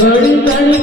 ઘડી ઘડી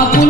ના